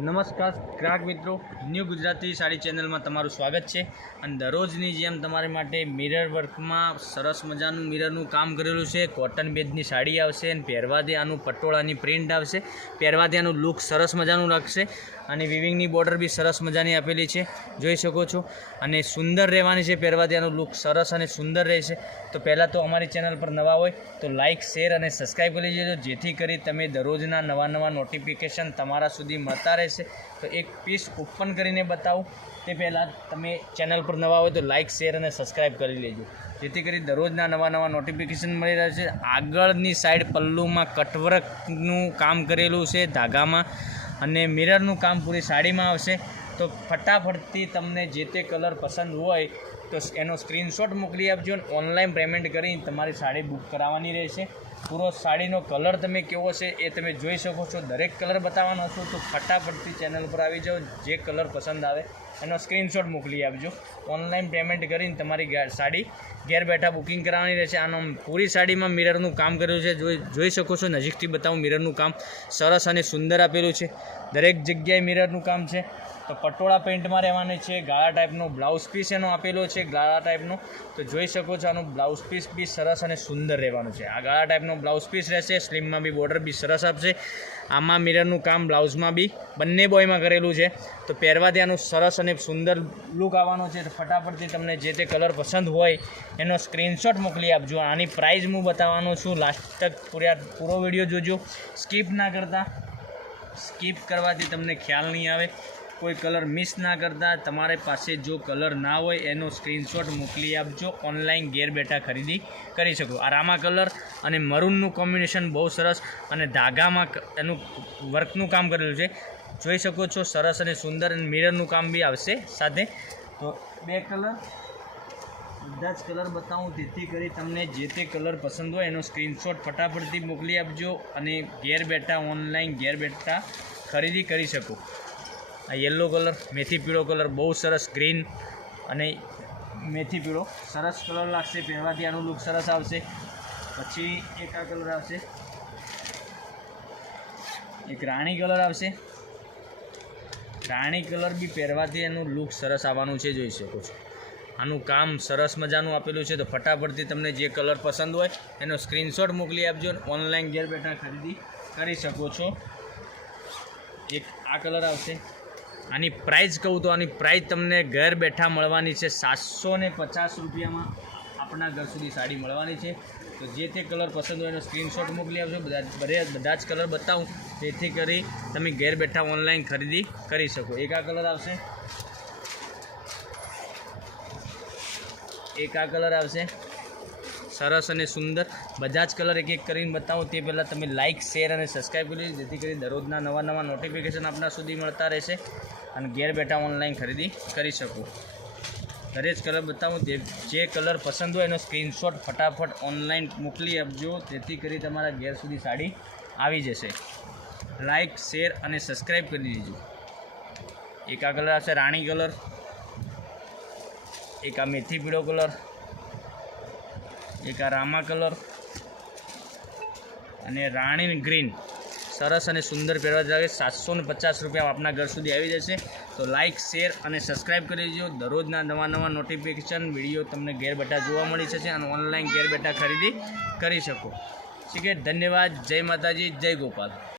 નમસ્કાર ગ્રાહક મિત્રો, ન્યૂ ગુજરાતી સાડી ચેનલમાં તમારું સ્વાગત છે. અને દરરોજની જેમ તમારી માટે મિરર વર્કમાં સરસ મજાનું મિરરનું કામ કરેલું છે. કોટન બેઝની સાડી આવશે અને પહેરવા દે આનું પટોળાની પ્રિન્ટ આવશે. પહેરવા દે આનું લુક સરસ મજાનું લાગશે અને વિવિંગની બોર્ડર બી સરસ મજાની આપેલી છે, જોઈ શકો છો. અને સુંદર રહેવાની છે. પહેરવા દે આનું લુક સરસ અને સુંદર રહેશે. તો પહેલાં તો અમારી ચેનલ પર નવા હોય તો લાઇક, શેર અને સબસ્ક્રાઈબ કરી લેજો, જેથી કરી તમે દરરોજના નવા નોટિફિકેશન તમારા સુધી મળતા રહેશે. તો એક પીસ ઓપન કરીને બતાવું તે પહેલાં તમે ચેનલ પર નવા હોય તો લાઇક, શેર અને સબસ્ક્રાઈબ કરી લેજો, જેથી કરી દરરોજના નવા નોટિફિકેશન મળી રહે છે. આગળની સાઈડ પલ્લુમાં કટવર્કનું કામ કરેલું છે ધાગામાં, અને મિરરનું કામ પૂરી સાડીમાં આવશે. તો ફટાફટથી તમને જે તે કલર પસંદ હોય તો એનો સ્ક્રીનશોટ મોકલી આપજો અને ઓનલાઈન પેમેન્ટ કરી તમારી સાડી બુક કરાવવાની રહેશે. પૂરો સાડીનો કલર તમે કેવો છે એ તમે જોઈ શકો છો. દરેક કલર બતાવવાનો છો તો ફટાફટથી ચેનલ પર આવી જાઓ, જે કલર પસંદ આવે એનો સ્ક્રીનશોટ મોકલી આપજો. ઓનલાઈન પેમેન્ટ કરીને તમારી સાડી ઘેર બેઠા બુકિંગ કરાવવાની રહેશે. આનો પૂરી સાડીમાં મિરરનું કામ કરેલું છે, જોઈ શકો છો. નજીકથી બતાવું, મિરરનું કામ સરસ અને સુંદર આપેલું છે. દરેક જગ્યાએ મિરરનું કામ છે. તો પટોળા પેન્ટમાં રહેવાની છે. ગાળા ટાઈપનો બ્લાઉઝ પીસ એનો આપેલો છે, ગાળા ટાઈપનો. તો જોઈ શકો છો, આનું બ્લાઉઝ પીસ બી સરસ અને સુંદર રહેવાનું છે. આ ગાળા ટાઈપનો બ્લાઉઝ પીસ રહેશે. સ્લીમમાં બી બોર્ડર બી સરસ આપશે. આમાં મિરરનું કામ બ્લાઉઝમાં બી બંને બોયમાં કરેલું છે. તો પહેરવા ત્યાંનું સરસ અને સુંદર લુક આવવાનો છે. તો ફટાફટથી તમને જે તે કલર પસંદ હોય એનો સ્ક્રીનશોટ મોકલી આપજો. આની પ્રાઇઝ હું બતાવવાનો છું. લાસ્ટ તક પૂરો વિડીયો જોજો, સ્કીપ ના કરતા. સ્કીપ કરવાથી તમને ખ્યાલ નહીં આવે. કોઈ કલર મિસ ના કરતા. તમારી પાસે જો કલર ના હોય એનો સ્ક્રીનશોટ મોકલી આપજો. ઓનલાઈન ઘેર બેઠા ખરીદી કરી શકો. આ રામા કલર અને મરૂનનું કોમ્બિનેશન બહુ સરસ, અને ધાગામાં એનું વર્કનું કામ કરેલું છે, જોઈ શકો છો. સરસ અને સુંદર, અને મિરરનું કામ બી આવશે સાથે. તો બે કલર, બધા જ કલર બતાવું, જેથી કરી તમને જે તે કલર પસંદ હોય એનો સ્ક્રીનશોટ ફટાફટથી મોકલી આપજો અને ઘેર બેઠા ઓનલાઈન ઘેર બેઠા ખરીદી કરી શકો. આ યલો કલર, મેથી પીળો કલર, બહુ સરસ. ગ્રીન અને મેથી પીળો સરસ કલર લાગશે. પહેરવાથી આનું લુક સરસ આવશે. પછી એક આ કલર આવશે, એક રાણી કલર આવશે. રાણી કલર બી પહેરવાથી એનું લુક સરસ આવવાનું છે, જોઈ શકો છો. આનું કામ સરસ મજાનું આપેલું છે. તો ફટાફટથી તમને જે કલર પસંદ હોય એનો સ્ક્રીનશોટ મોકલી આપજો. ઓનલાઈન ઘેર બેઠા ખરીદી કરી શકો છો. એક આ કલર આવશે. આની પ્રાઇસ કહું તો આની પ્રાઇસ તમને ઘર બેઠા મળવાની છે 750 રૂપિયામાં આપણા ઘર સુધી સાડી મળવાની છે. તો જે તે કલર પસંદ હોય એનો સ્ક્રીનશોટ મોકલી આપજો. બધા જ કલર બતાવું, જેથી કરી તમે ઘેર બેઠા ઓનલાઈન ખરીદી કરી શકો. એક આ કલર આવશે, એક આ કલર આવશે, સરસ અને સુંદર. બધા જ કલર એક એક કરીને બતાવો તે પહેલાં તમે લાઇક, શેર અને સબસ્ક્રાઈબ કરી લેજો, જેથી કરી દરરોજના નવા નોટિફિકેશન આપણા સુધી મળતા રહેશે અને ઘેર બેઠા ઓનલાઈન ખરીદી કરી શકો. દરેક કલર બતાવું, જે કલર પસંદ હોય એનો સ્ક્રીનશોટ ફટાફટ ઓનલાઈન મોકલી આપજો, જેથી કરી તમારા ઘેર સુધી સાડી આવી જશે. લાઇક, શેર અને સબસ્ક્રાઈબ કરી દેજો. એક આ કલર આવશે, રાણી કલર. એક આ મેથી પીળો કલર. એક આ રામા કલર અને રાણી ગ્રીન. સરસ અને સુંદર પહેરવા લાગે. 750 રૂપિયા આપણા ઘર સુધી આવી જશે. તો લાઇક, શેર અને સબસ્ક્રાઈબ કરી દેજો. દરરોજના નવા નોટિફિકેશન વિડીયો તમને ઘેર બેઠા જોવા મળી જશે અને ઓનલાઈન ઘેર બેઠા ખરીદી કરી શકો. ઠીક છે, ધન્યવાદ. જય માતાજી, જય ગોપાલ.